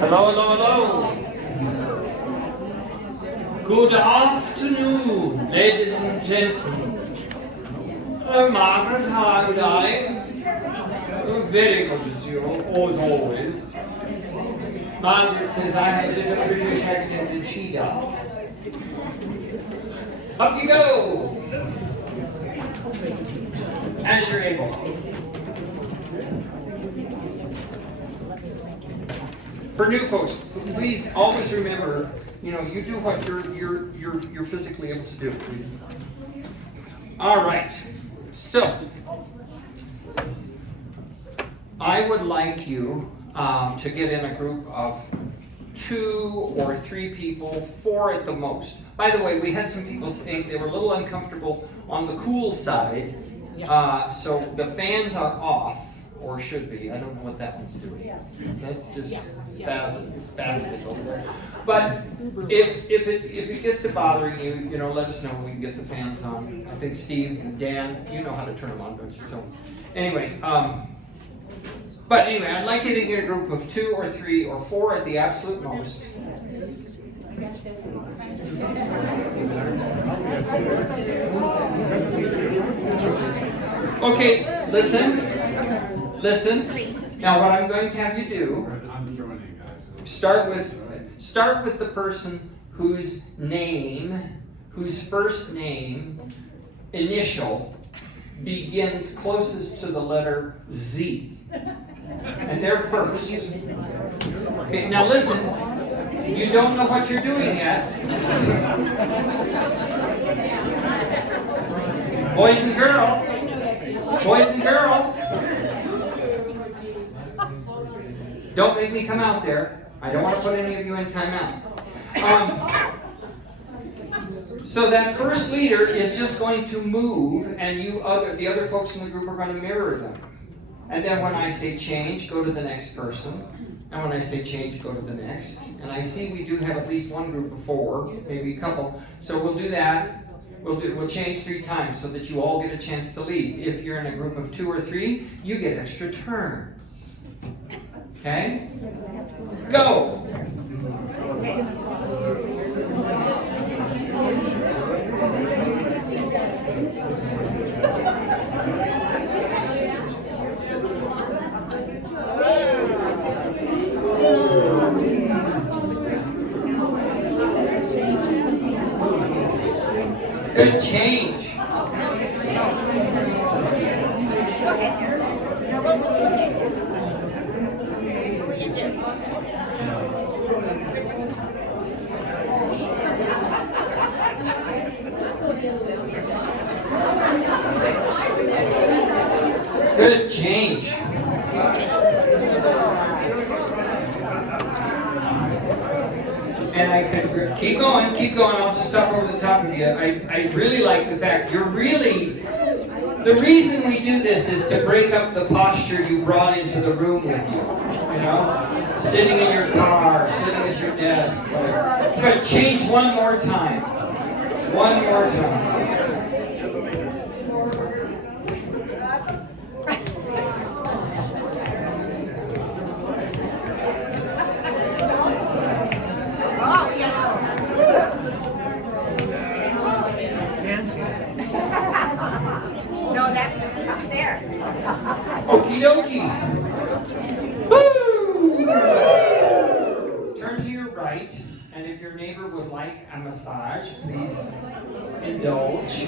Hello, hello, hello. Good afternoon, ladies and gentlemen. Margaret, how are you, darling? Very good to see you, as always. Margaret says I have a different British accent than she does. Up you go! As you're able. For new folks, please always remember, you do what you're physically able to do, please. All right. So, I would like you to get in a group of 2 or 3 people, 4 at the most. By the way, we had some people saying they were a little uncomfortable on the cool side, so the fans are off. Or should be. I don't know what that one's doing. That's just spastic over there. But if it gets to bothering you, let us know. We can get the fans on. I think Steve and Dan, you know how to turn them on, don't you? So anyway, I'd like you to get a group of 2 or 3 or 4 at the absolute most. Okay, listen. Now what I'm going to have you do, start with the person whose first name, initial, begins closest to the letter Z. And they're first. Okay, now listen, you don't know what you're doing yet. Boys and girls. Don't make me come out there. I don't want to put any of you in timeout. So that first leader is just going to move, and the other folks in the group are going to mirror them. And then when I say change, go to the next person. And when I say change, go to the next. And I see we do have at least one group of 4, maybe a couple. So we'll do that. We'll change 3 times so that you all get a chance to lead. If you're in a group of 2 or 3, you get extra turns. Okay? Go! Good change. Good change. And I could keep going. I'll just stop over the top of you. I really like the fact the reason we do this is to break up the posture you brought into the room with you. Sitting in your car, sitting at your desk. But change one more time. One more time. No, that's up there. Okie dokie. Woo! Turn to your right, and if your neighbor would like a massage, please indulge.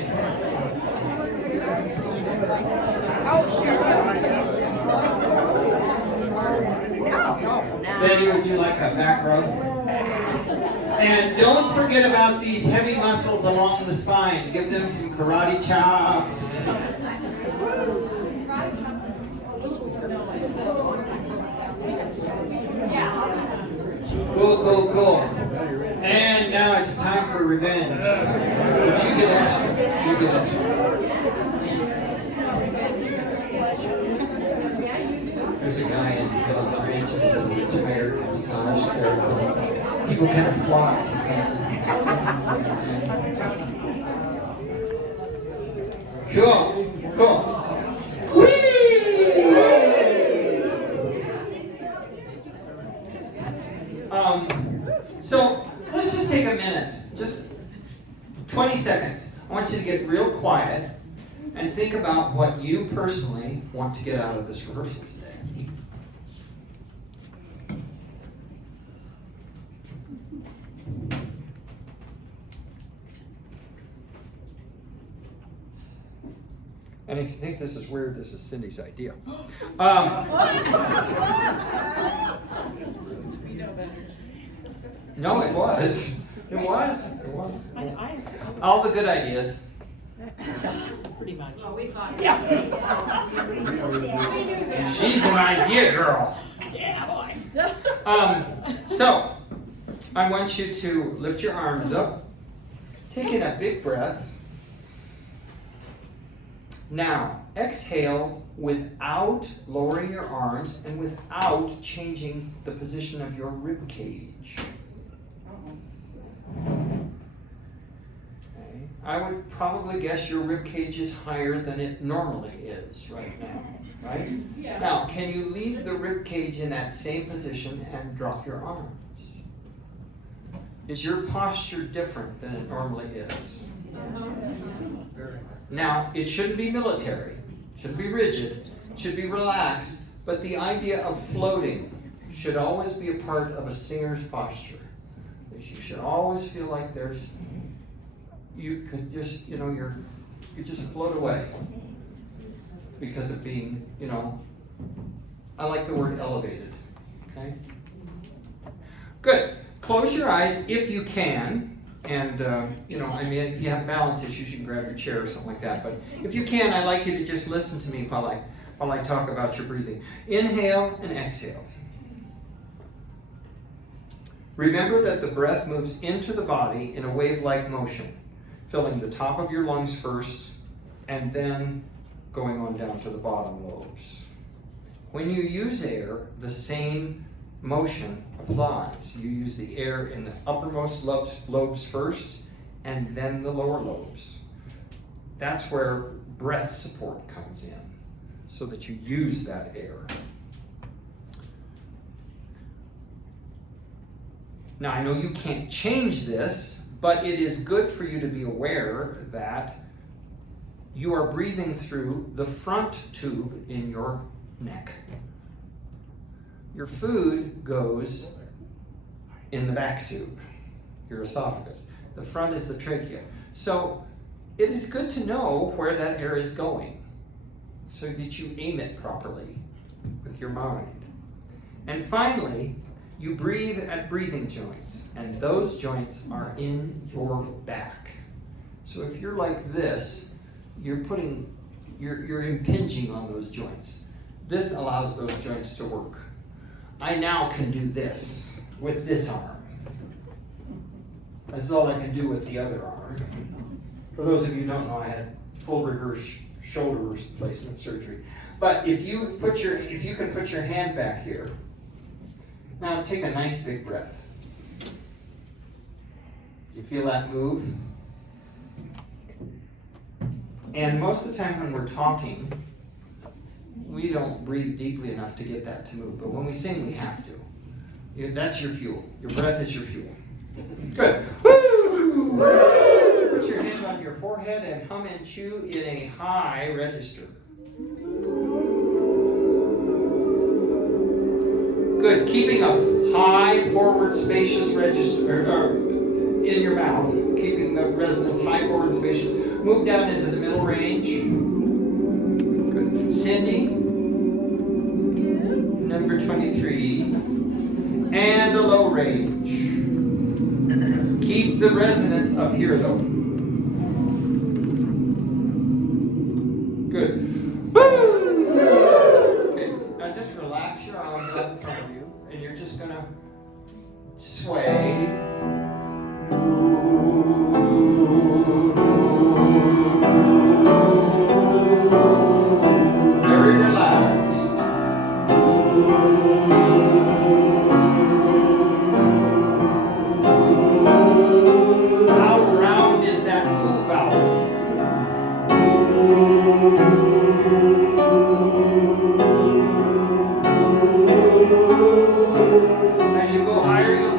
Oh, sure. No. Betty, would you like a back rub? And don't forget about these heavy muscles along the spine. Give them some karate chops. Cool. And now it's time for revenge. But you get extra. This is pleasure. There's a guy in Phillips Ranch that's a retired massage therapist. People kind of flock to him. Cool. Whee! So let's just take a minute, just 20 seconds. I want you to get real quiet and think about what you personally want to get out of this rehearsal today. And if you think this is weird, this is Cindy's idea. No, it was. It was. It was. All the good ideas. Pretty much. Well, we thought. Yeah. She's an idea girl. Yeah, boy. So, I want you to lift your arms up, take in a big breath. Now, exhale without lowering your arms and without changing the position of your rib cage. Okay. I would probably guess your rib cage is higher than it normally is right now, right? Yeah. Now, can you leave the rib cage in that same position and drop your arms? Is your posture different than it normally is? Now, it shouldn't be military, it shouldn't be rigid, it should be relaxed, but the idea of floating should always be a part of a singer's posture. You should always feel like you could just, you just float away because of being, I like the word elevated, okay? Good. Close your eyes if you can. And, if you have balance issues, you can grab your chair or something like that. But if you can, I'd like you to just listen to me while I talk about your breathing. Inhale and exhale. Remember that the breath moves into the body in a wave-like motion, filling the top of your lungs first, and then going on down to the bottom lobes. When you use air, the same motion applies. You use the air in the uppermost lobes first, and then the lower lobes. That's where breath support comes in, so that you use that air. Now, I know you can't change this, but it is good for you to be aware that you are breathing through the front tube in your neck. Your food goes in the back tube, your esophagus. The front is the trachea. So it is good to know where that air is going so that you aim it properly with your mind. And finally, you breathe at breathing joints, and those joints are in your back. So if you're like this, you're impinging on those joints. This allows those joints to work. I now can do this with this arm. This is all I can do with the other arm. For those of you who don't know, I had full reverse shoulder replacement surgery. But if you can put your hand back here, now take a nice big breath. You feel that move? And most of the time when we're talking, we don't breathe deeply enough to get that to move. But when we sing, we have to. That's your fuel. Your breath is your fuel. Good. Woo! Woo! Put your hand on your forehead and hum and chew in a high register. Good. Keeping a high, forward, spacious register in your mouth. Keeping the resonance high, forward, spacious. Move down into the middle range. Good. Cindy, number 23. And a low range. Keep the resonance up here though. Good. Woo! Okay, now just relax your arms out in front of you, and you're just gonna sway. Very relaxed. How round is that ooh vowel? As you go higher, you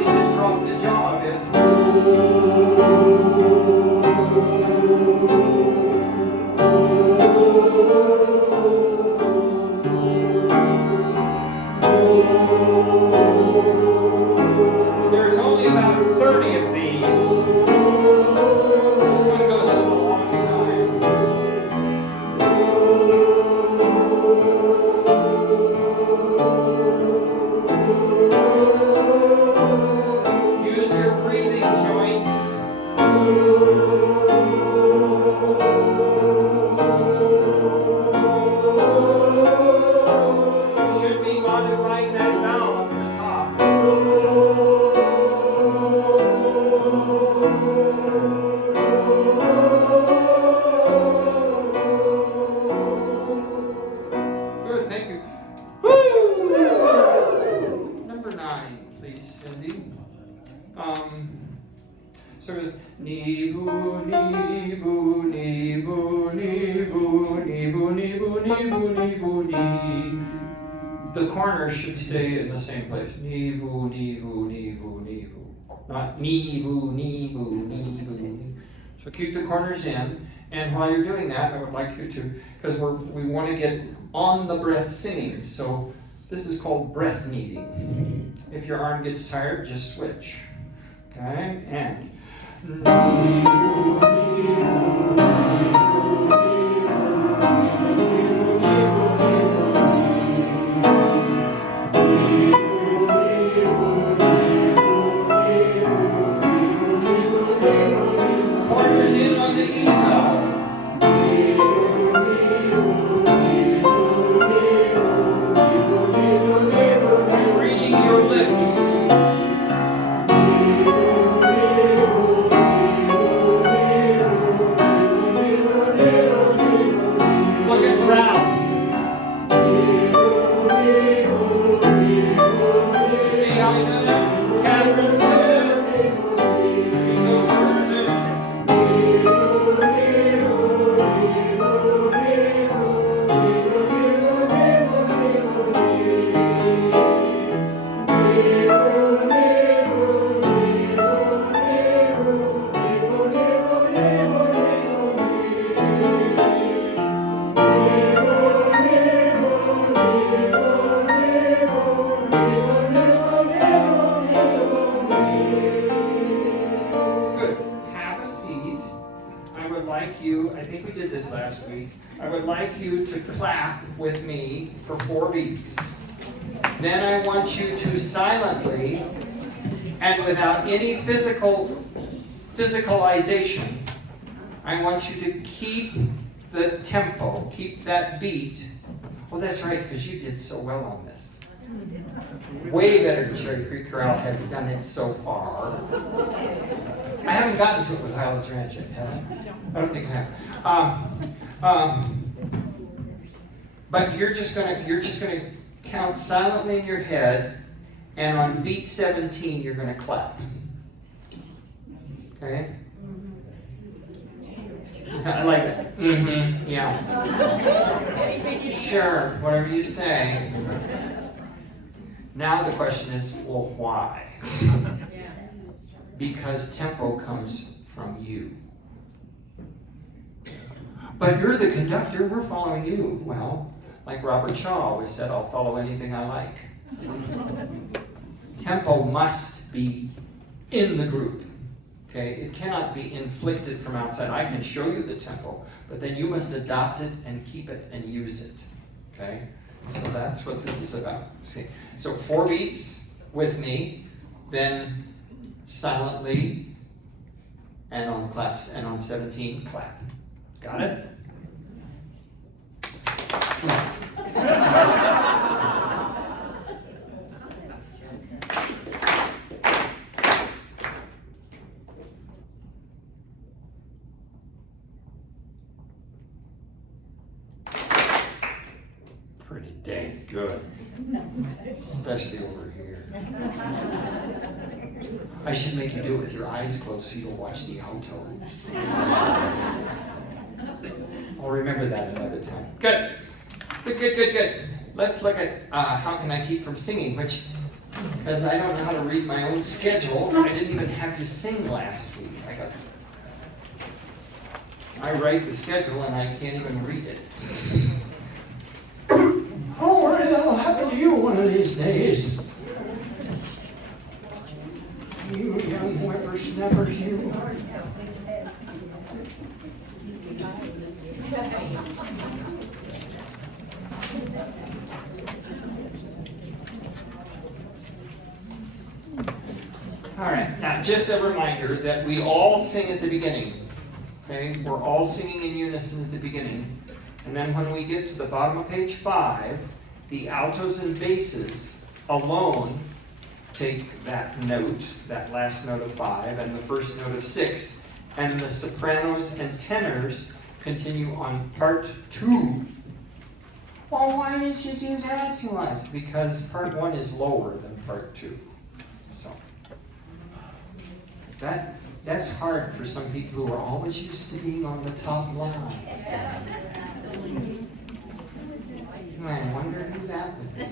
please, Cindy. So it was nivu, nivu, nivu, nivu, nivu, nivu, nivu, nivu, ni. The corners should stay in the same place. Nivu, nivu, nivu, nivu. Not nivu, nivu, nivu. So keep the corners in. And while you're doing that, I would like you to, because we want to get on the breath singing. So this is called breath kneading. If your arm gets tired, just switch. Okay? And corners in on the E vowel. Reading your lips. Look at Ralph. See how he does that? Catherine's good. He goes further. Good. Have a seat. I would like you, I think we did this last week, I would like you to clap with me for 4 beats. Then I want you to silently and without any physicalization, I want you to keep the tempo, keep that beat. Oh, that's right, because you did so well on this. Way better than Cherry Creek Chorale has done it so far. I haven't gotten to it with Highlands Ranch yet, have I? I don't think I have. But you're just gonna count silently in your head, and on beat 17 you're gonna clap. Okay? I like it. Mm-hmm. Yeah. Sure. Whatever you say. Now the question is, well, why? Because tempo comes from you. But you're the conductor, we're following you. Well, like Robert Shaw always said, I'll follow anything I like. Tempo must be in the group. Okay? It cannot be inflicted from outside. I can show you the tempo, but then you must adopt it and keep it and use it. Okay? So that's what this is about. See? So 4 beats with me, then silently, and on claps, and on 17, clap. Got it? Pretty dang good. Especially over here. I should make you do it with your eyes closed so you'll watch the altos. I'll remember that another time. Good. Good. Let's look at how can I keep from singing, which, because I don't know how to read my own schedule, I didn't even have you sing last week. I write the schedule and I can't even read it. Oh, it'll happen to you one of these days. You young whippersnappers, you. All right, now just a reminder that we all sing at the beginning. Okay, we're all singing in unison at the beginning. And then when we get to the bottom of page 5, the altos and basses alone take that note, that last note of 5, and the first note of 6, and the sopranos and tenors continue on part 2. Well, why did you do that to us? Because part 1 is lower than part 2. So that's hard for some people who are always used to being on the top line. I wonder who that would be.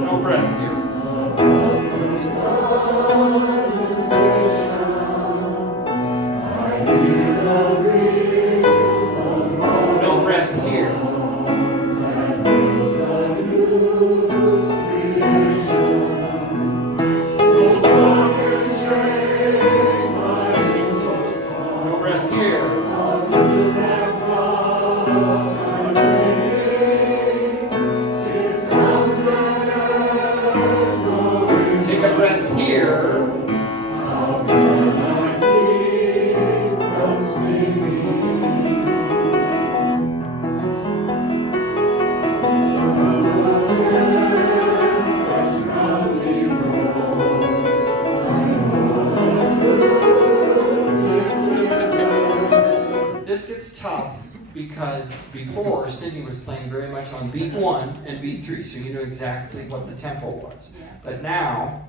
No breath here. No breath here. No breath here. Take a breath here. This gets tough because before Cindy was playing very much on beat 1 and beat 3, so you knew exactly what the tempo was. But now,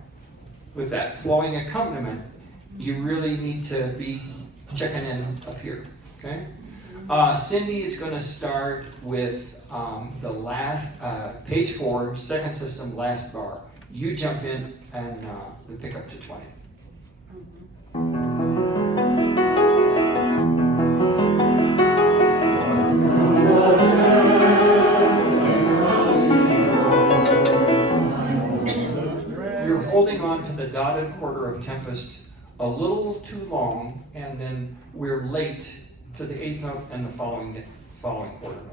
with that flowing accompaniment, you really need to be checking in up here. Okay? Cindy is going to start with the last page 4, second system, last bar. You jump in and we pick up to 20. You're holding on to the dotted quarter of Tempest a little too long, and then we're late to the 8th note and the following quarter note.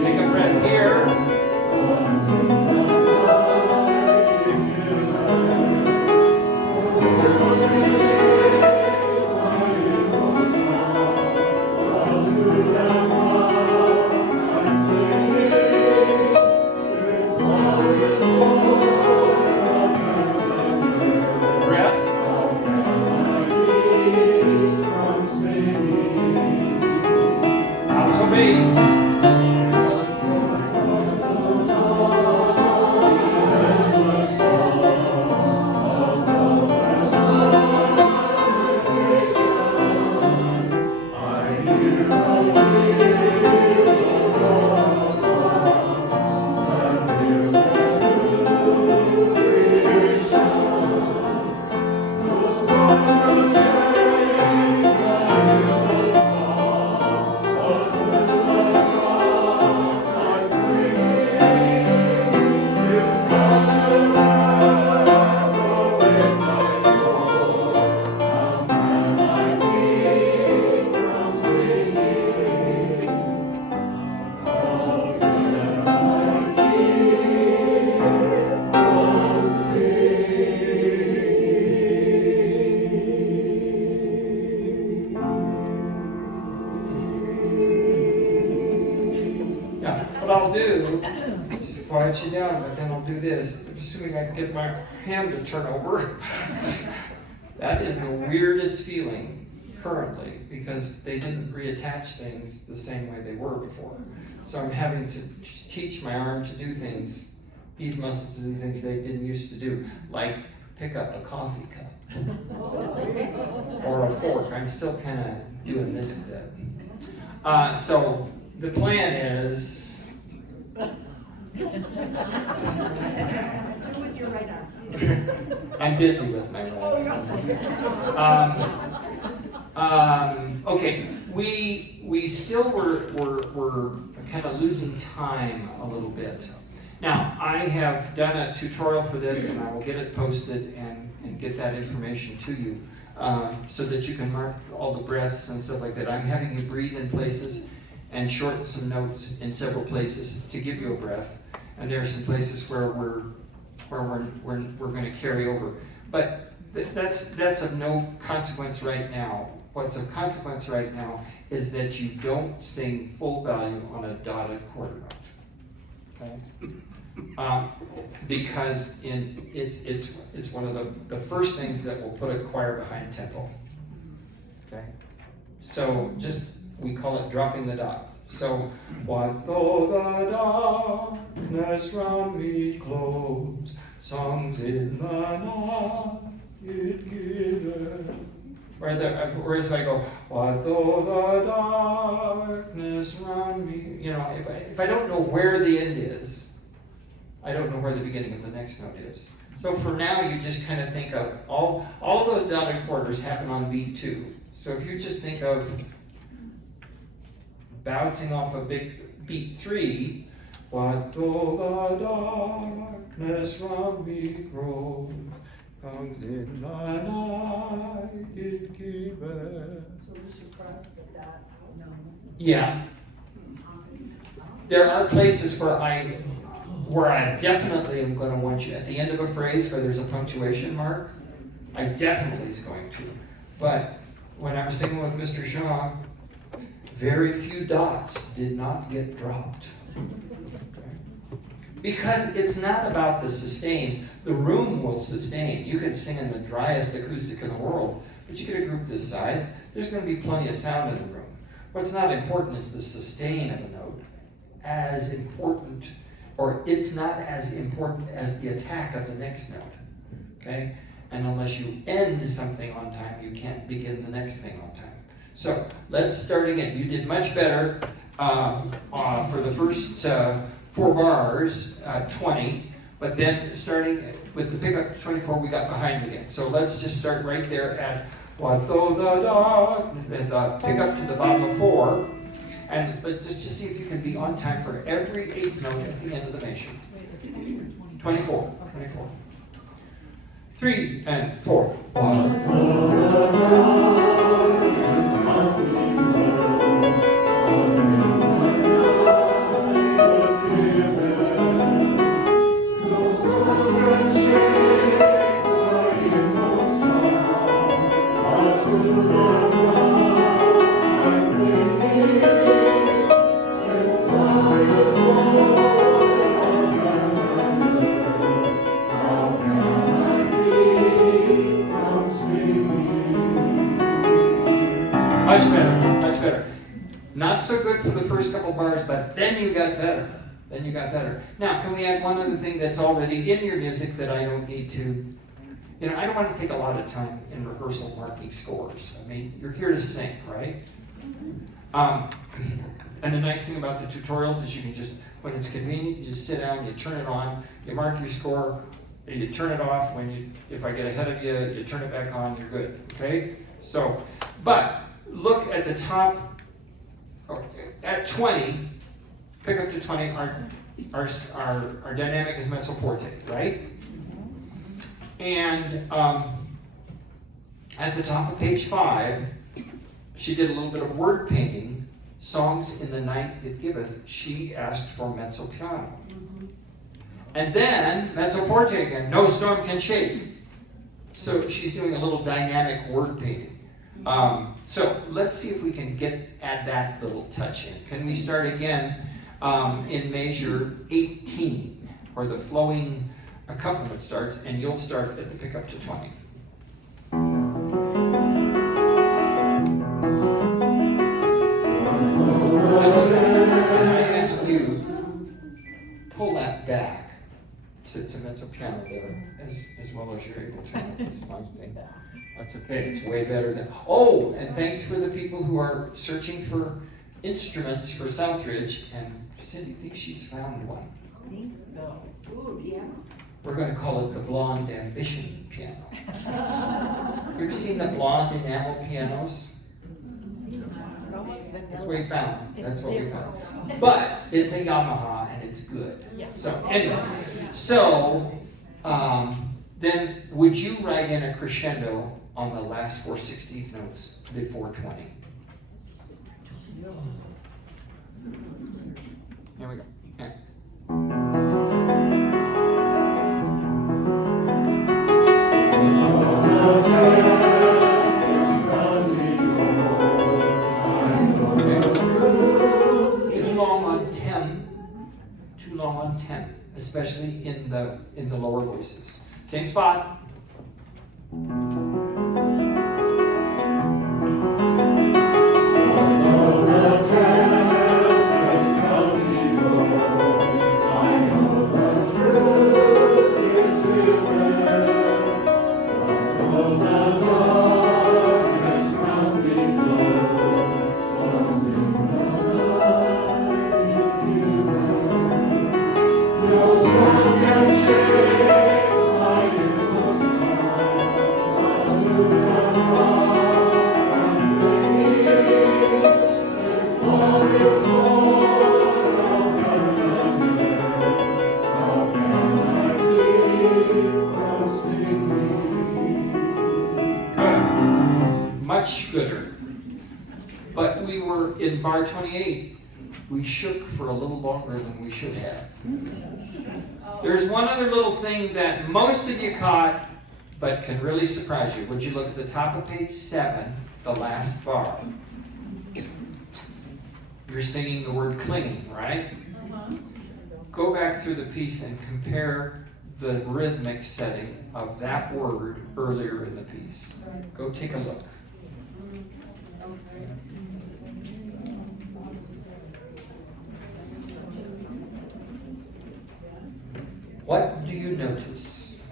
Take a breath here. Breath. Alto bass. Yeah, what I'll do, just quiet you down, but then I'll do this, assuming I can get my hand to turn over. That is the weirdest feeling currently, because they didn't reattach things the same way they were before. So I'm having to teach my arm to do things, these muscles to do things they didn't used to do, like pick up a coffee cup or a fork. I'm still kind of doing this a bit. So the plan is, I'm busy with my right arm. Okay, we still were kind of losing time a little bit. Now, I have done a tutorial for this, and I will get it posted and get that information to you so that you can mark all the breaths and stuff like that. I'm having you breathe in places and shorten some notes in several places to give you a breath. And there are some places where where we're going to carry over. But that's of no consequence right now. What's of consequence right now is that you don't sing full value on a dotted quarter note. Okay? Because it's one of the first things that will put a choir behind tempo. Okay? So we call it dropping the dot. So, what though the darkness round me close, songs in the night it giveth. Or if I go, what though the darkness round me, if I don't know where the end is, I don't know where the beginning of the next note is. So for now, you just kind of think of all of those dotted quarters happen on beat 2. So if you just think of bouncing off a big beat 3, what though the darkness round me grows, comes in the night it giveth. So we should cross the dot out? No. Yeah. There are places where I definitely am going to want you at the end of a phrase where there's a punctuation mark. I definitely is going to. But when I was singing with Mr. Shaw, very few dots did not get dropped. Because it's not about the sustain. The room will sustain. You could sing in the driest acoustic in the world, but you get a group this size, there's going to be plenty of sound in the room. What's not important is the sustain of a note. As important, or it's not as important as the attack of the next note. Okay? And unless you end something on time, you can't begin the next thing on time. So let's start again. You did much better for the first 4 bars, 20, but then starting with the pickup 24, we got behind again. So let's just start right there at what though the dark, and pick up to the bottom of 4, and just see if you can be on time for every 8th note at the end of the measure. 24. 3 and 4. Much better. Not so good for the first couple bars, but then you got better. Now, can we add one other thing that's already in your music that I don't need to? I don't want to take a lot of time in rehearsal marking scores. I mean, you're here to sing, right? And the nice thing about the tutorials is you can just, when it's convenient, you just sit down, you turn it on, you mark your score, you turn it off. If I get ahead of you, you turn it back on, you're good, okay? So, but look at the top, at 20, pick up to 20, our dynamic is mezzo forte, right? And at the top of page 5, she did a little bit of word painting, songs in the night it giveth. She asked for mezzo piano. And then mezzo forte again, no storm can shake. So she's doing a little dynamic word painting. So let's see if we can add that little touch in. Can we start again in measure 18, where the flowing accompaniment starts, and you'll start at the pickup to 20. And I ask you, pull that back to mezzo piano there, as well as you're able to. It's fine thing. That's okay, it's way better than, and thanks for the people who are searching for instruments for Southridge, and Cindy thinks she's found one. I think so. Ooh, piano. We're going to call it the Blonde Ambition piano. You ever seen the blonde enamel pianos? It's almost vanilla. That's what we found. That's what we found. But it's a Yamaha and it's good. So anyway, then would you write in a crescendo on the last 4/16 notes before 20? Here we go. especially in the lower voices. Same spot. Much gooder. But we were in bar 28. We shook for a little longer than we should have. There's one other little thing that most of you caught, but can really surprise you. Would you look at the top of page 7, the last bar? You're singing the word clinging, right? Go back through the piece and compare the rhythmic setting of that word earlier in the piece. Go take a look. What do you notice?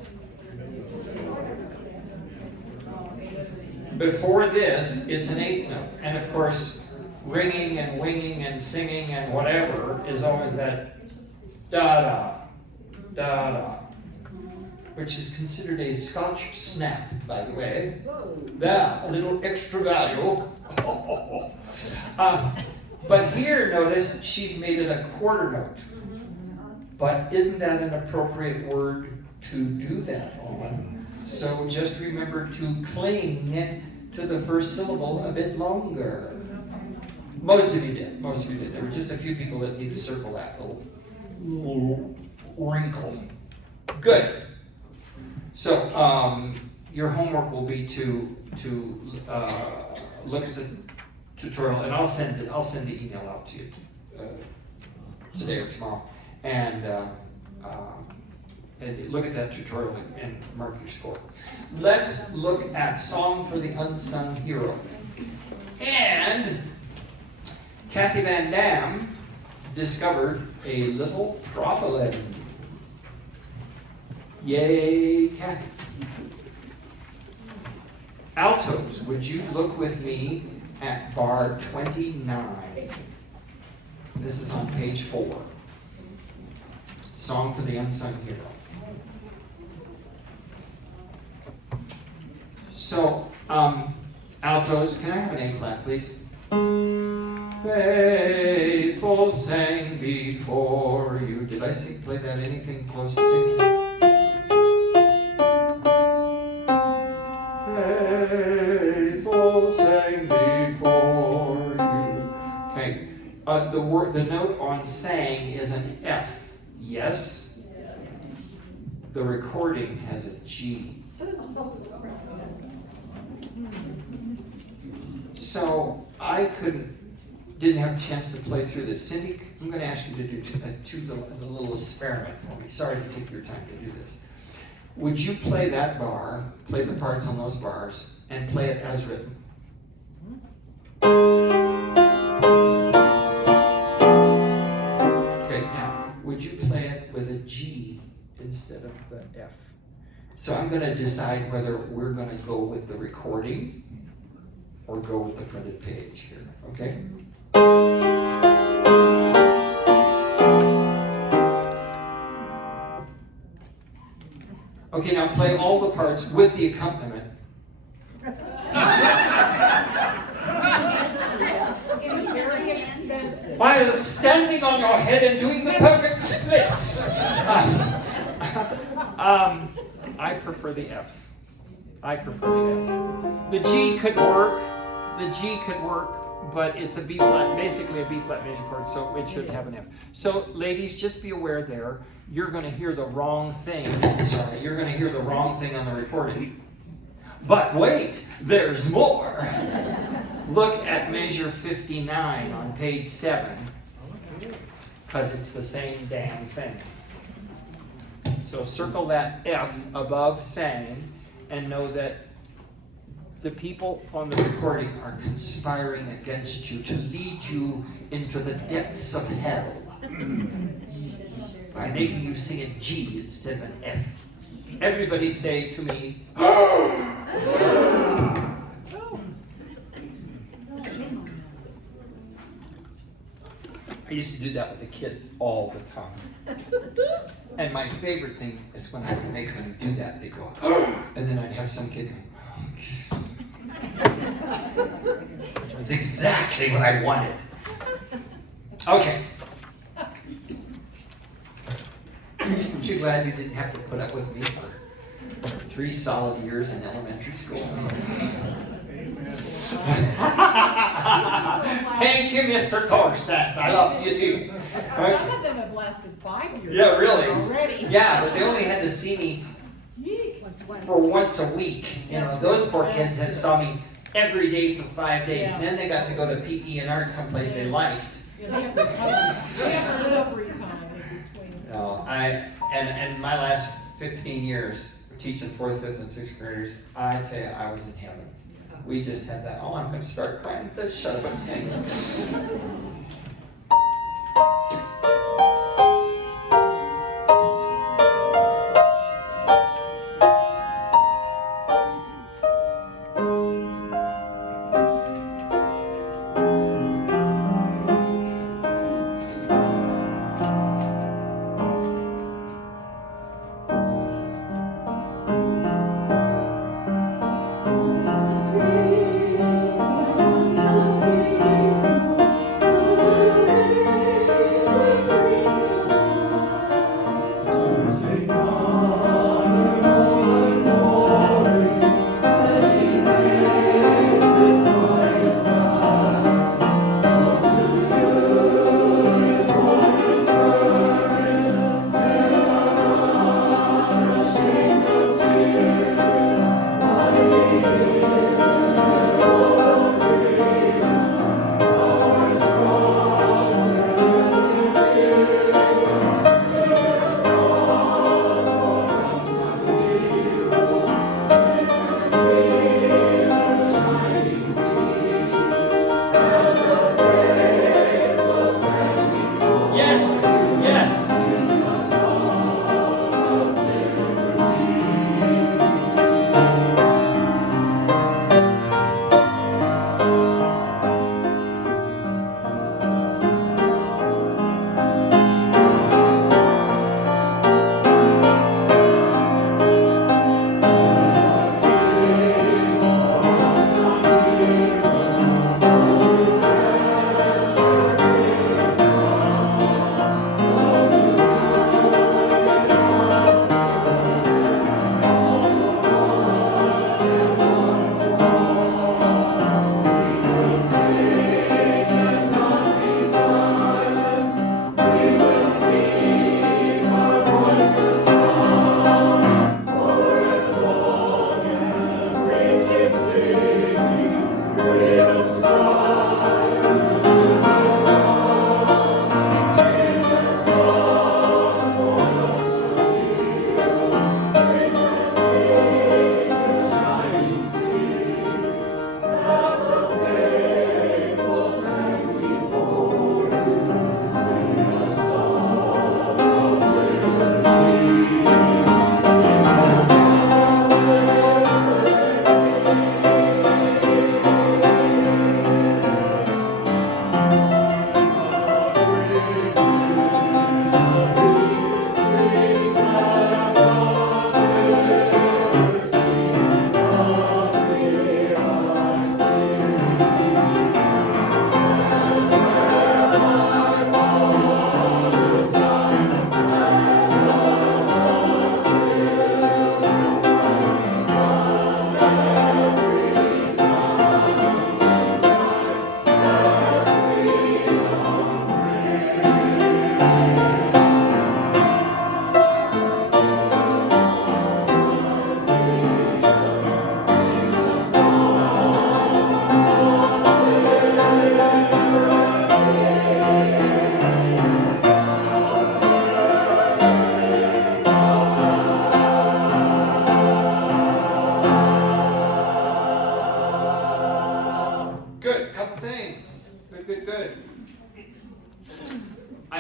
Before this, it's an eighth note. And of course, ringing and winging and singing and whatever is always that da-da, da-da, which is considered a Scotch snap, by the way. That, a little extra value. But here, notice, she's made it a quarter note. But isn't that an appropriate word to do that on? So just remember to cling to the first syllable a bit longer. Most of you did. Most of you did. There were just a few people that need to circle that little wrinkle. Good. So your homework will be to look at the tutorial, and I'll send the email out to you today or tomorrow. And look at that tutorial and mark your score. Let's look at Song for the Unsung Hero. And Kathy Van Dam discovered a little problem. Yay, Kathy. Altos, would you look with me at bar 29? This is on page 4. Song for the Unsung Hero. So, altos, can I have an A flat, please? Faithful sang before you. Did I play that anything close to singing? Faithful sang before you. Okay, the note on sang is an F. Yes? The recording has a G. So I didn't have a chance to play through this. Cindy, I'm going to ask you to do a little experiment for me. Sorry to take your time to do this. Would you play that bar, play the parts on those bars, and play it as written? Okay, now, would you play it with a G instead of the F? So I'm going to decide whether we're going to go with the recording or go with the printed page here, okay? Okay, now play all the parts with the accompaniment. While standing on your head and doing the perfect splits. I prefer the F. I prefer the F. The G could work. But it's a B flat, basically a B flat major chord, so it should have an F. So ladies, just be aware there, you're going to hear the wrong thing. Sorry, you're going to hear the wrong thing on the recording. But wait, there's more. Look at measure 59 on page 7, because it's the same damn thing. So circle that F above sang and know that the people on the recording are conspiring against you to lead you into the depths of hell by making you sing a G instead of an F. Everybody say to me, I used to do that with the kids all the time. And my favorite thing is when I would make them do that, they go, and then I'd have some kid go, which was exactly what I wanted. Okay. Aren't you glad you didn't have to put up with me for 3 solid years in elementary school? Thank you, Mr. Torstad. I love you too. Some of them have lasted 5 years. Yeah, really. Already. Yeah, but they only had to see me for once a week. You know, those poor kids had saw me every day for 5 days, and then they got to go to PE and art someplace they liked. Yeah, they have recovery time in between. No, and my last 15 years teaching 4th, 5th, and 6th graders, I tell you, I was in heaven. We just had that. Oh, I'm going to start crying. Let's shut up and sing.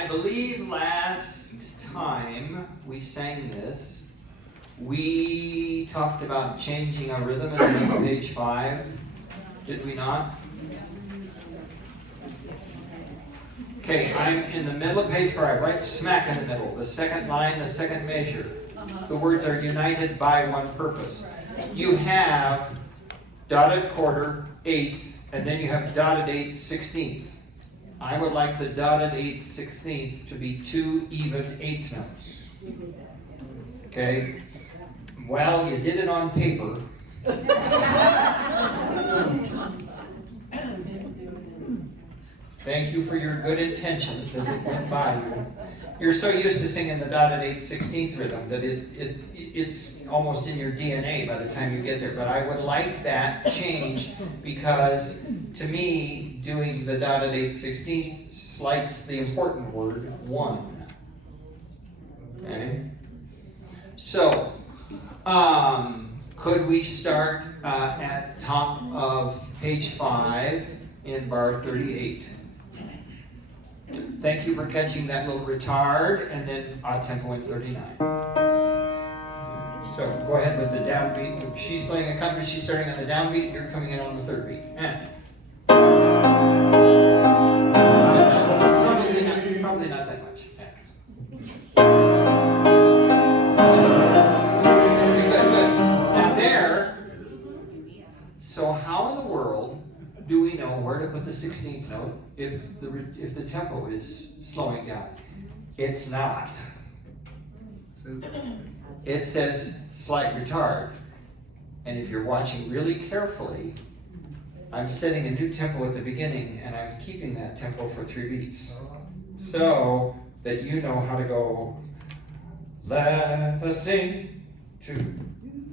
I believe last time we sang this, we talked about changing our rhythm in the middle of page 5. Did we not? Okay, I'm in the middle of page 5, right smack in the middle. The second line, the second measure. The words are united by one purpose. You have dotted quarter, eighth, and then you have dotted eighth, 16th. I would like the dotted eighth, 16th to be 2 even eighth notes. Okay? Well, you did it on paper. Thank you for your good intentions as it went by you. You're so used to singing the dotted 8th, 16th rhythm that it's almost in your DNA by the time you get there. But I would like that change because to me, doing the dotted 8th, 16th slights the important word, 1. Okay? So, could we start at top of page 5 in bar 38? Thank you for catching that little retard, and then odd tempo in 39. So go ahead with the downbeat. She's playing a accompaniment, she's starting on the downbeat, you're coming in on the third beat. Probably not that much. Okay, good. Now there, so how in the world do we know where to put the 16th note if the tempo is slowing down? It's not. It says slight retard. And if you're watching really carefully, I'm setting a new tempo at the beginning and I'm keeping that tempo for 3 beats. So that you know how to go, let us sing, 2,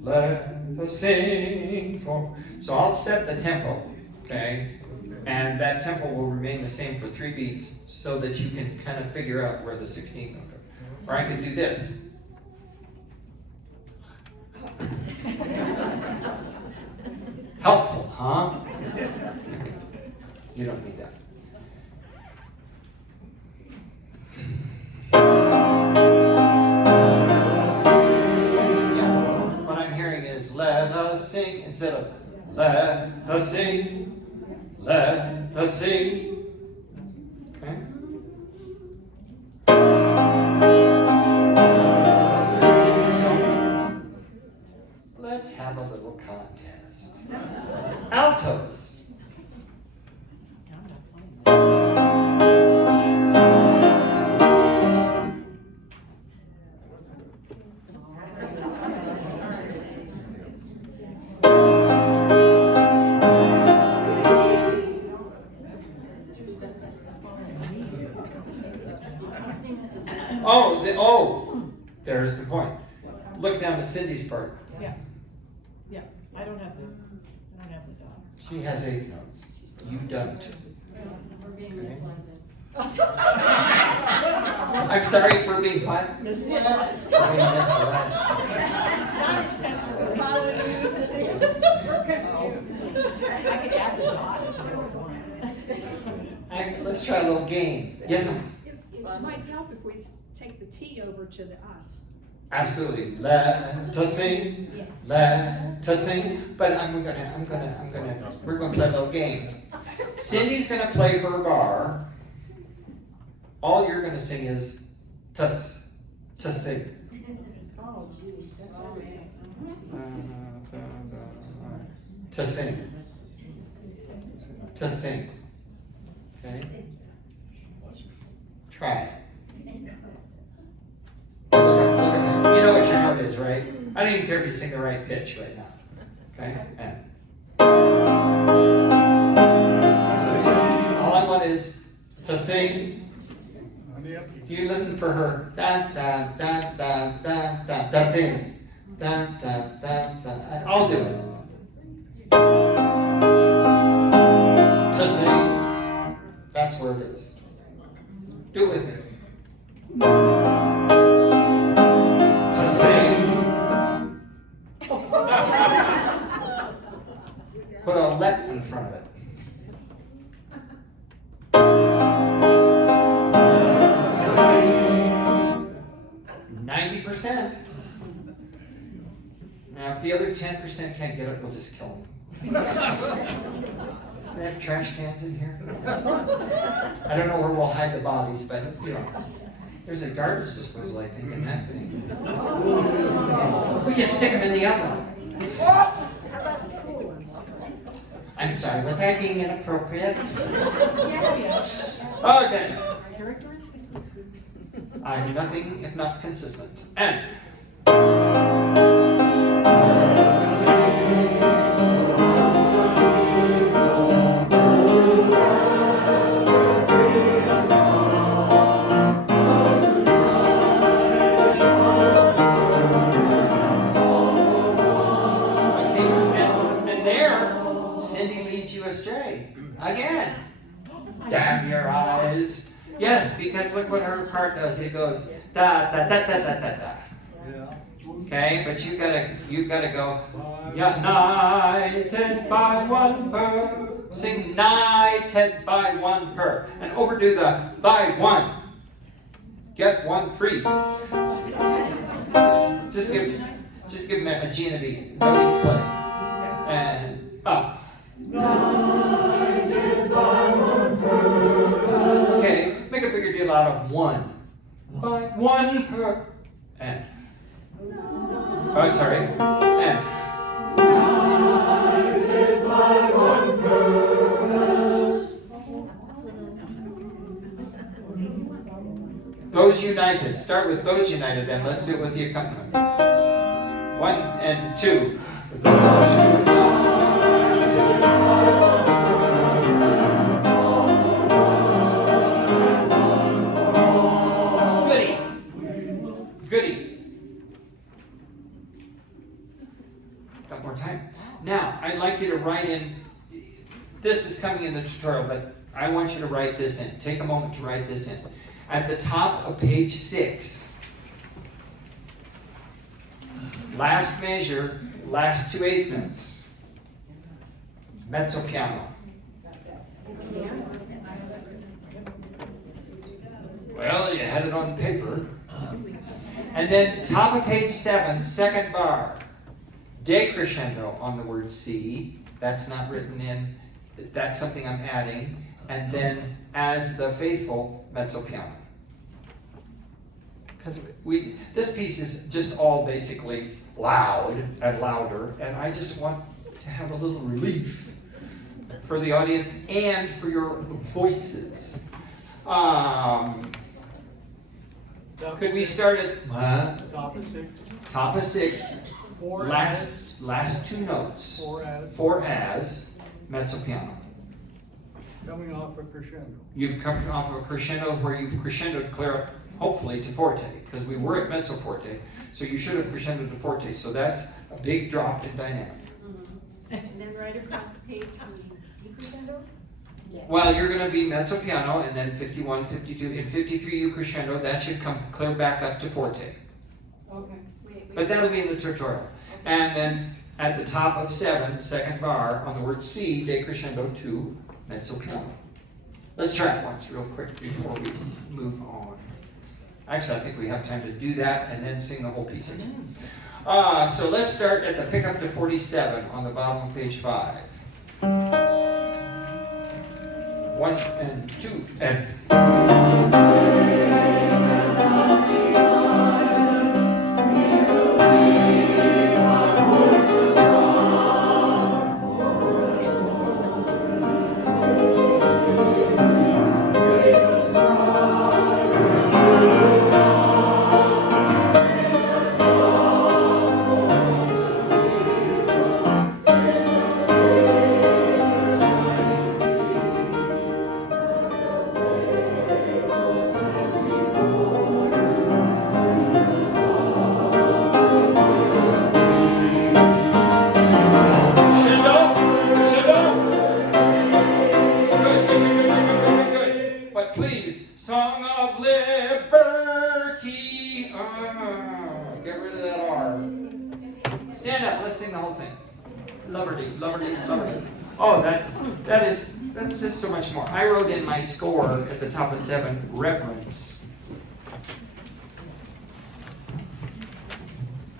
let us sing, 4. So I'll set the tempo. Okay, and that tempo will remain the same for 3 beats so that you can kind of figure out where the 16th note goes. Or I can do this. Helpful, huh? You don't need that. Yeah, what I'm hearing is let us sing instead of let us sing. Let us sing. Okay. Let's have a little contest. Altos. There's the point. Look down at Cindy's part. Yeah. I don't have the dot. She has 8 notes. You don't. We're being misled. I'm sorry for being what? Misled. For being misled. Not intentionally. We're confused. I could add the dot if you want. Let's try a little game. Yes, ma'am. It might help if we take the T over to the us. Absolutely. Let us sing. Yes. Let us sing. But we're gonna play a little game. Cindy's gonna play her bar. All you're gonna sing is to sing. Oh, geez, that's okay. To sing. To sing. Okay? Try it. Look at me. You know what your note is, right? I don't even care if you sing the right pitch right now. Okay? And all I want is to sing. You listen for her da da da da da da da things. Da da da da. I'll do it. To sing. That's where it is. Do it with me. To sing. Put a let in front of it. To if the other 10% can't get it, we'll just kill them. They have trash cans in here. I don't know where we'll hide the bodies, but you know, there's a garbage disposal, I think, in that thing. We can stick them in the oven. I'm sorry, was I being inappropriate? Okay. I'm nothing if not consistent. And Cindy leads you astray. Again. Damn your eyes. Yes, because look what her part does. It goes da da da da da da da. Okay, but you gotta go. United by one per. Sing united by one per. And overdo the by one. Get one free. Just give them a G and a B. Ready to play. And up. Okay, make a bigger deal out of one. By one per. And. Oh, I'm sorry. And. By one per. Those united. Start with those united, and let's do it with the accompaniment. 1 and 2. Those united. Goody. Got more time? Now, I'd like you to write in, this is coming in the tutorial, but I want you to write this in. Take a moment to write this in. At the top of page 6, last measure, last 2/8 notes. Mezzo piano. Well, you had it on paper. And then top of page 7, second bar. Decrescendo on the word C. That's not written in. That's something I'm adding. And then as the faithful, mezzo piano. Because this piece is just all basically loud and louder. And I just want to have a little relief for the audience and for your voices. Could we start at Top of 6. Top of 6, last 2 notes. For as mezzo piano. Coming off a crescendo. You've come off of a crescendo where you've crescendoed clear up, hopefully, to forte, because we were at mezzo forte, so you should have crescendoed to forte. So that's a big drop in dynamic. And then right across the page, you crescendo? Yes. Well, you're going to be mezzo piano, and then 51, 52, in 53 you crescendo. That should come clear back up to forte. Okay. But that'll be in the tutorial. And then at the top of 7, second bar, on the word C, decrescendo to mezzo piano. Let's try it once real quick before we move on. Actually, I think we have time to do that and then sing the whole piece again. So let's start at the pickup to 47 on the bottom of page 5. 1 and 2 and. Stand up, let's sing the whole thing. Loverty, loverty, loverty. Oh, that's just so much more. I wrote in my score at the top of 7, reverence.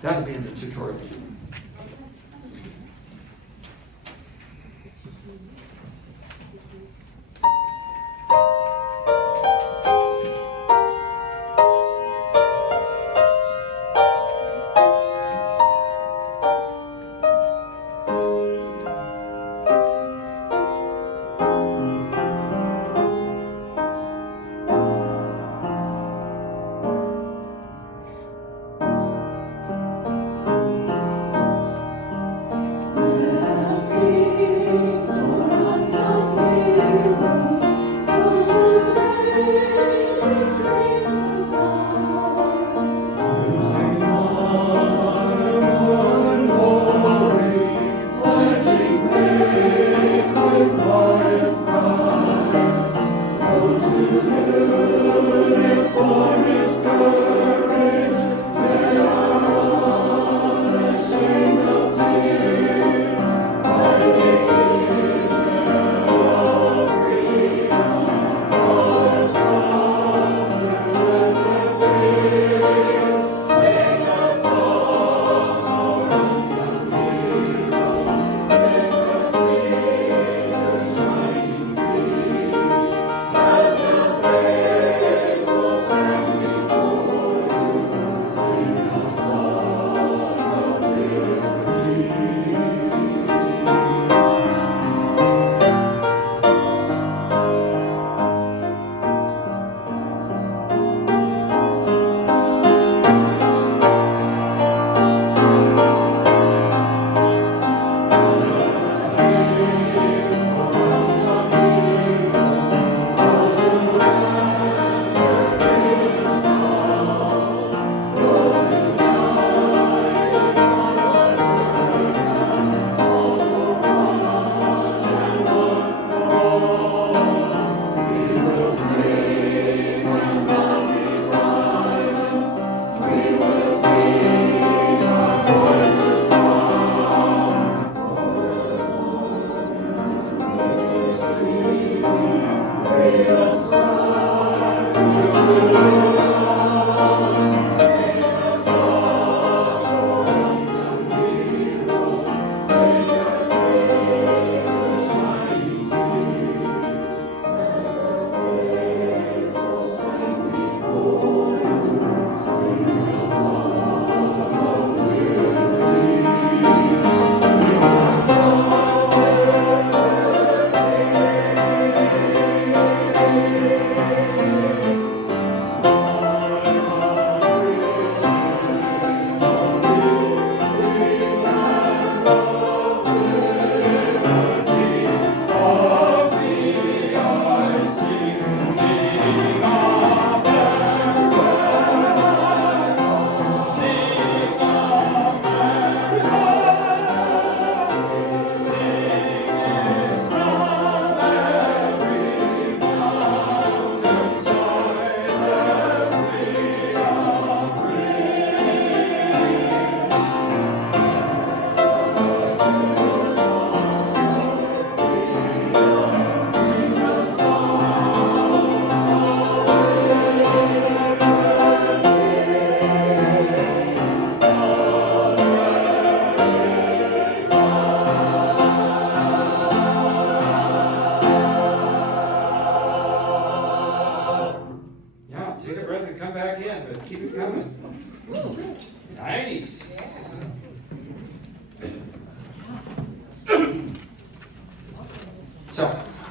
That'll be in the tutorial too.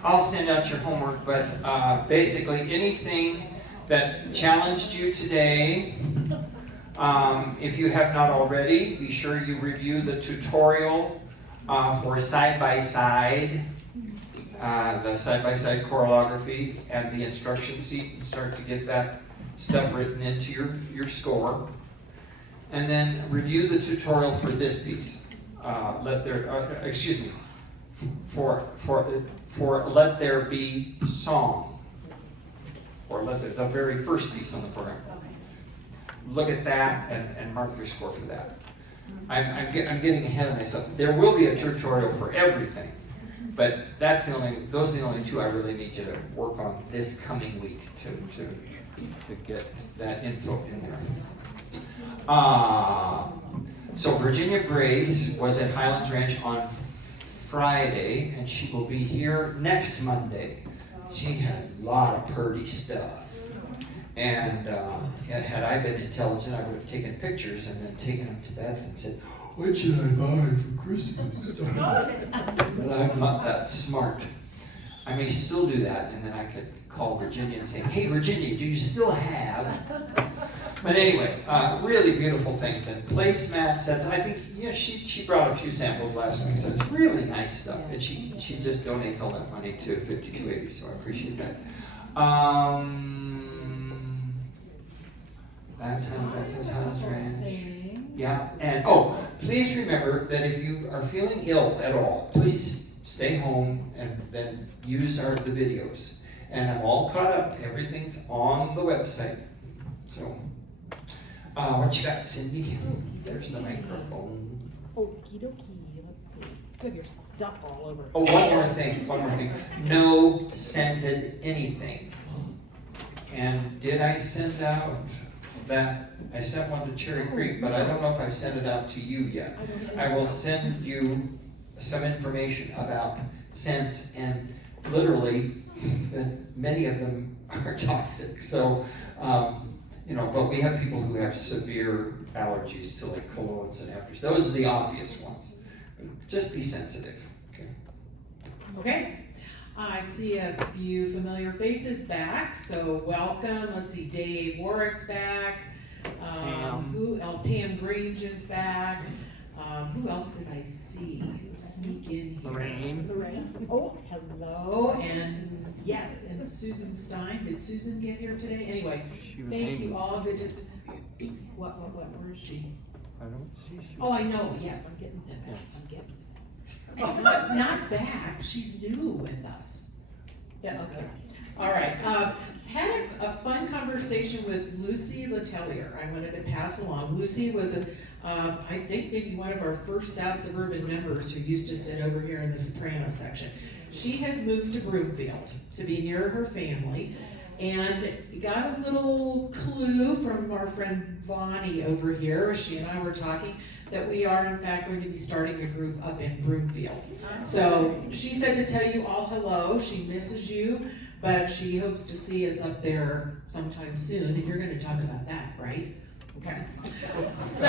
I'll send out your homework, but basically anything that challenged you today, if you have not already, be sure you review the tutorial for side-by-side, the side-by-side choreography and the instruction sheet, and start to get that stuff written into your score. And then review the tutorial for this piece. For Let There Be Song, or the very first piece on the program. Look at that and mark your score for that. I'm getting ahead of myself. There will be a tutorial for everything, but those are the only two I really need you to work on this coming week to get that info in there. So Virginia Grace was at Highlands Ranch on Friday, and she will be here next Monday. She had a lot of pretty stuff. And had I been intelligent, I would have taken pictures and then taken them to Beth and said, "What should I buy for Christmas?" But I'm not that smart. I may still do that, and then I could call Virginia and say, "Hey, Virginia, do you still have?" But anyway, really beautiful things. And placemats, I think, she brought a few samples last week, so it's really nice stuff. And she just donates all that money to 5280, so I appreciate that. That's Highlands Ranch. Yeah, and please remember that if you are feeling ill at all, please stay home and then use the videos. And I'm all caught up. Everything's on the website. So, what you got, Cindy? There's the microphone. Okie dokie, let's see. You have your stuff all over. Oh, one more thing. No scented anything. And did I send out that? I sent one to Cherry Creek, but I don't know if I've sent it out to you yet. I will send you some information about scents, and literally, many of them are toxic. So, but we have people who have severe allergies to like colognes and afters. Those are the obvious ones. Just be sensitive. Okay. Okay. I see a few familiar faces back, so welcome. Let's see, Dave Warwick's back. Who else? Pam Grange is back. Who else did I see sneak in here? Lorraine. Oh, hello, and yes, and Susan Stein. Did Susan get here today? Anyway, thank you all. Good to. What? Where is she? I don't see Susan. Oh, I know. Yes, I'm getting to that. Oh, not back. She's new with us. Yeah. Okay. All right. Had a fun conversation with Lucy Letelier. I wanted to pass along. Lucy was I think maybe one of our first South Suburban members who used to sit over here in the soprano section. She has moved to Broomfield to be near her family, and got a little clue from our friend Vonnie over here. She and I were talking that we are in fact going to be starting a group up in Broomfield. So she said to tell you all hello. She misses you, but she hopes to see us up there sometime soon, and you're going to talk about that, right? Okay. So,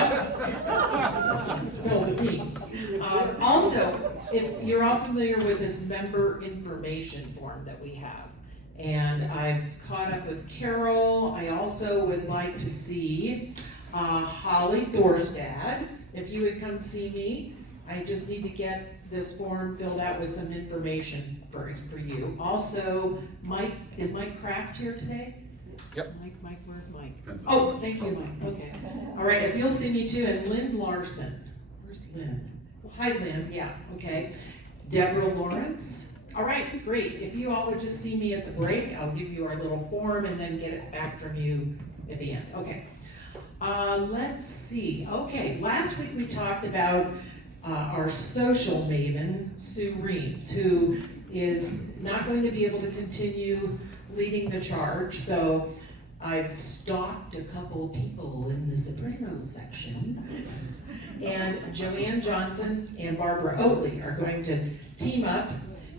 spill the beans. Also, if you're all familiar with this member information form that we have, and I've caught up with Carol. I also would like to see Holly Thorstad. If you would come see me, I just need to get this form filled out with some information for you. Also, Mike, is Mike Kraft here today? Yep. Mike, where's Mike? Oh, thank you, Mike. Okay. All right, if you'll see me too, and Lynn Larson. Where's Lynn? Well, hi, Lynn. Yeah, okay. Deborah Lawrence. All right, great. If you all would just see me at the break, I'll give you our little form and then get it back from you at the end. Okay. Let's see. Okay, last week we talked about our social maven, Sue Reams, who is not going to be able to continue leading the charge. So I've stalked a couple people in the soprano section. And Joanne Johnson and Barbara Oatley are going to team up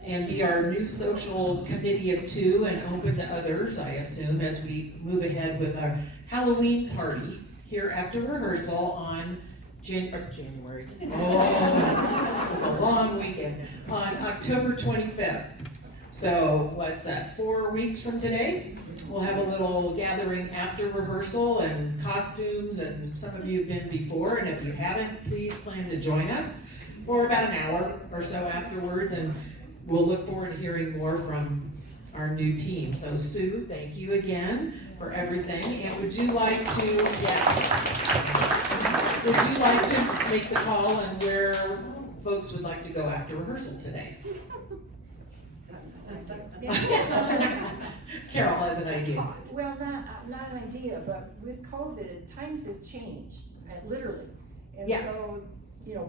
and be our new social committee of two and open to others, I assume, as we move ahead with our Halloween party here after rehearsal on January. Oh, it's a long weekend. On October 25th. So what's that, 4 weeks from today? We'll have a little gathering after rehearsal and costumes, and some of you have been before, and if you haven't, please plan to join us for about an hour or so afterwards, and we'll look forward to hearing more from our new team. So Sue, thank you again for everything, and would you like to make the call on where folks would like to go after rehearsal today? Carol has an idea. Well, not an idea, but with COVID, times have changed, literally. And Yeah. so,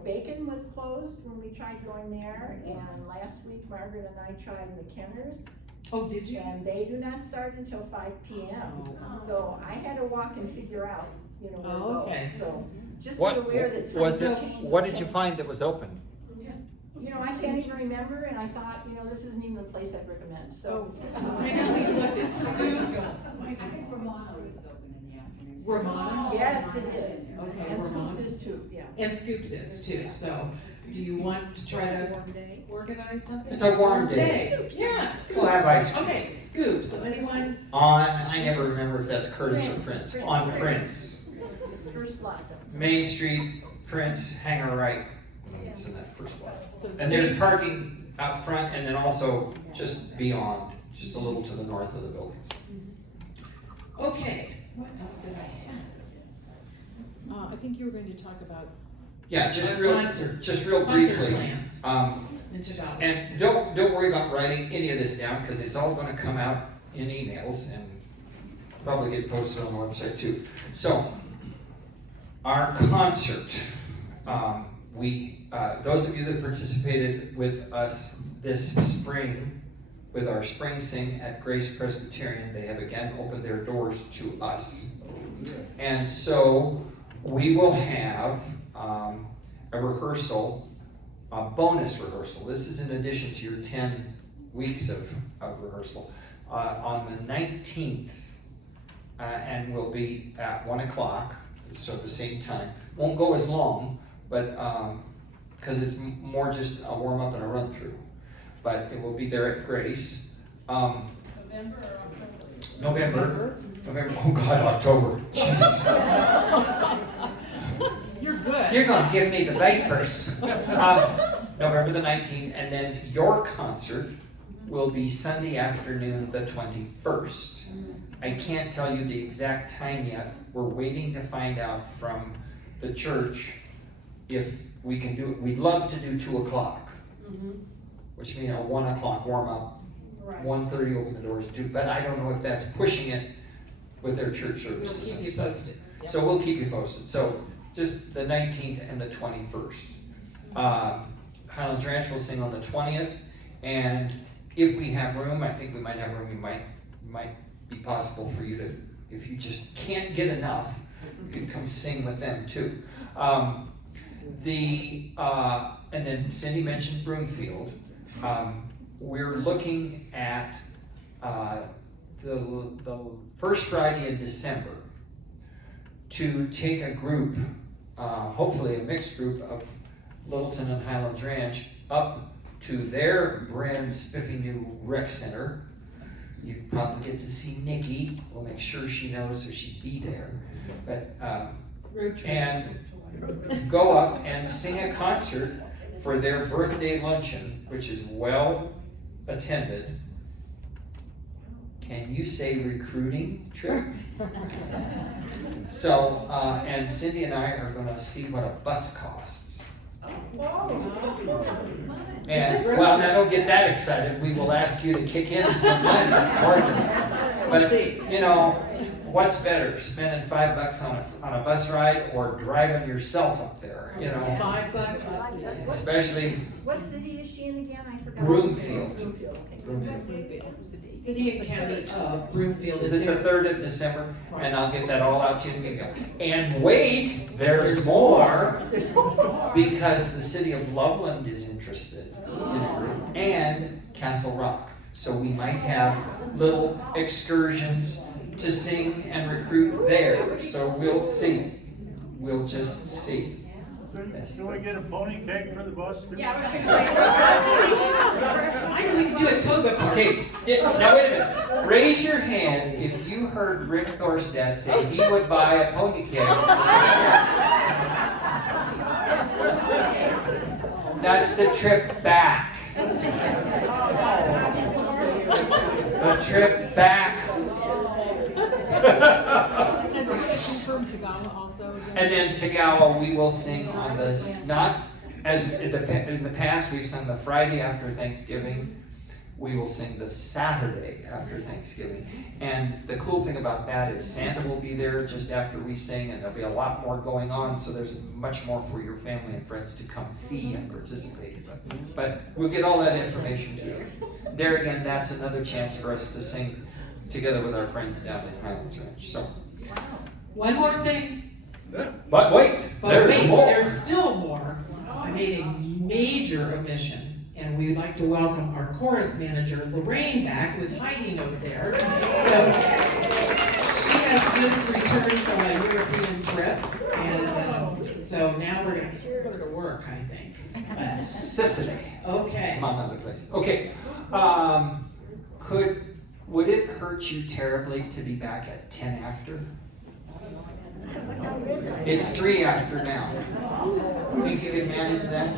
Bacon was closed when we tried going there, and last week Margaret and I tried McKenna's, Oh, did you? and they do not start until 5 p.m. Oh. So I had to walk and figure out, where to Oh, go. okay. So just be What aware that times was it? have changed. What did you find that was open? I can't even remember, and I thought, this isn't even the place I'd recommend, so. I know we looked at Scoops. Romano's? Yes, it is. Okay, And Scoops Romano's. is too, yeah. And Scoops is too, so do you want to try to organize something? It's a warm day. Scoops. Yeah, Scoops. We'll have ice cream. Okay, Scoops, so anyone? I never remember if that's Curtis or Prince. On Prince. It's the first block. Main Street, Prince, Hanger right. It's in that first block. So And there's parking out front and then also just beyond, just a little to the north of the building. Okay, what else did I have? I think you were going to talk about. Yeah, just Our real concert. briefly. Plans in Chicago. And don't worry about writing any of this down because it's all gonna come out in emails and probably get posted on the website too. So, our concert, those of you that participated with us this spring with our spring sing at Grace Presbyterian, they have again opened their doors to us. And so we will have a rehearsal, a bonus rehearsal. This is in addition to your 10 weeks of rehearsal on the 19th, and will be at 1 o'clock, so at the same time. Won't go as long, but because it's more just a warm up and a run through. But it will be there at Grace. November or October? November. Oh God, October. Jeez. You're good. You're gonna give me the vapors. November the 19th, and then your concert will be Sunday afternoon, the 21st. I can't tell you the exact time yet. We're waiting to find out from the church if we can do it. We'd love to do 2 o'clock, which means a 1 o'clock warm up, Right. 1:30 open the doors, but I don't know if that's pushing it with their church services We'll keep and you stuff. posted. Yep. So we'll keep you posted. So just the 19th and the 21st. Highlands Ranch will sing on the 20th, and if we have room, I think we might have room. It might be possible for you to, if you just can't get enough, you can come sing with them too. And then Cindy mentioned Broomfield. We're looking at the first Friday in December to take a group, hopefully a mixed group of Littleton and Highlands Ranch, up to their brand spiffy new rec center. You probably get to see Nikki. We'll make sure she knows so she'd be there. But Road trip. and go up and sing a concert for their birthday luncheon, which is well attended. Can you say recruiting trip? So, and Cindy and I are gonna see what a bus costs. And, well, now don't get that excited, we will ask you to kick in some money towards it. But, you know, what's better, spending $5 on a bus ride or driving yourself up there, you know? $5. Especially What city is she in again? I forgot. Broomfield. Broomfield, okay. Broomfield. City and County of Broomfield Is is it the there. 3rd of December? And I'll get that all out to you in a minute. And wait, there's more, because the city of Loveland is interested in a group, and Castle Rock. So we might have little excursions to sing and recruit there. So we'll see. We'll just see. Can we get a pony cake for the bus too? Yeah, we're I know we could do a toga party. Okay, now wait a minute. Raise your hand if you heard Rick Thorstad say he would buy a pony cake. That's the trip back. The trip back. And then Tagawa, we will sing on this, not as in the past, we've sung the Friday after Thanksgiving. We will sing the Saturday after Thanksgiving. And the cool thing about that is Santa will be there just after we sing, and there'll be a lot more going on, so there's much more for your family and friends to come see and participate. But we'll get all that information to you. There again, that's another chance for us to sing together with our friends down in Highlands Ranch. So, One more thing. but wait, But there's wait, more. there's still more. I made a major omission, and we would like to welcome our chorus manager, Lorraine, back, who is hiding over there. So she has just returned from a European trip, and so now we're gonna go to work, I think. But, Sicily, okay. among other places. Okay, would it hurt you terribly to be back at 10 after? It's 3 after now. Think you could manage that?